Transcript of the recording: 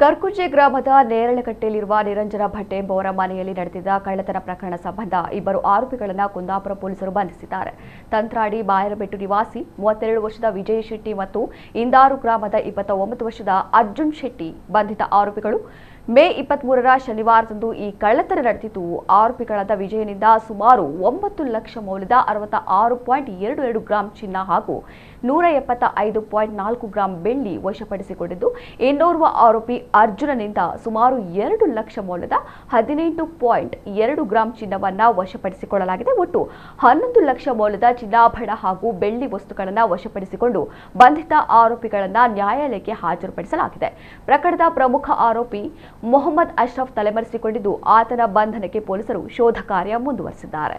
ಕರ್ಕುಜೆ ಗ್ರಾಮದ ನೇರಳಕಟ್ಟೆಯಲ್ಲಿರುವ ನಿರಂಜನ ಭಟ್ ಎಂಬುವರ ಮನೆಯಲ್ಲಿ ನಡೆದಿದ್ದ ಕಳ್ಳತನ ಪ್ರಕರಣ ಸಂಬಂಧ ಇಬ್ಬರು ಆರೋಪಿಗಳನ್ನು ಕುಂದಾಪುರ ಪೊಲೀಸರು ಬಂಧಿಸಿದ್ದಾರೆ. ತಂತ್ರಾಡಿ ಬಾಯರಬೆಟ್ಟು ನಿವಾಸಿ 32 ವರ್ಷದ ವಿಜಯ್ ಶೆಟ್ಟಿ ಮತ್ತು ಇಂದಾರು ಗ್ರಾಮದ 29 ವರ್ಷದ ಅರ್ಜುನ್ ಶೆಟ್ಟಿ ಬಂಧಿತ ಆರೋಪಿಗಳು. ಮೇ 23ರ ಶನಿವಾರದಂದು ಈ ಕಳ್ಳತನ ನಡೆದಿದ್ದು. ಆರೋಪಿಗಳಾದ ವಿಜಯನಿಂದ ಸುಮಾರು 9 ಲಕ್ಷ ಮೌಲ್ಯದ 66.22 ಗ್ರಾಂ ಚಿನ್ನ ಹಾಗೂ 175.4 ಗ್ರಾಂ ಬೆಳ್ಳಿ ವಶಪಡಿಸಿಕೊಂಡಿದ್ದು, ಇನ್ನೋರ್ವ ಆರೋಪಿ ಅರ್ಜುನನಿಂದ ಸುಮಾರು 2 ಲಕ್ಷ ಮೌಲ್ಯದ 18.2 ಗ್ರಾಂ ಚಿನ್ನವನ್ನು ವಶಪಡಿಸಿಕೊಳ್ಳಲಾಗಿದೆ. ಒಟ್ಟು 11 ಲಕ್ಷ ಮೌಲ್ಯದ ಚಿನ್ನಾಭರಣ ಹಾಗೂ ಬೆಳ್ಳಿ ವಸ್ತುಗಳನ್ನು ವಶಪಡಿಸಿಕೊಂಡು ಬಂಧಿತ ಆರೋಪಿಗಳನ್ನು ನ್ಯಾಯಾಲಯಕ್ಕೆ ಹಾಜರುಪಡಿಸಲಾಗಿದೆ. ಪ್ರಕರಣದ ಪ್ರಮುಖ ಆರೋಪಿ ಮೊಹಮ್ಮದ್ ಅಶ್ರಫ್ ತಲೆಮರೆಸಿಕೊಂಡಿದ್ದು, ಆತನ ಬಂಧನಕ್ಕೆ ಪೊಲೀಸರು ಶೋಧ ಕಾರ್ಯ ಮುಂದುವರೆಸಿದ್ದಾರೆ.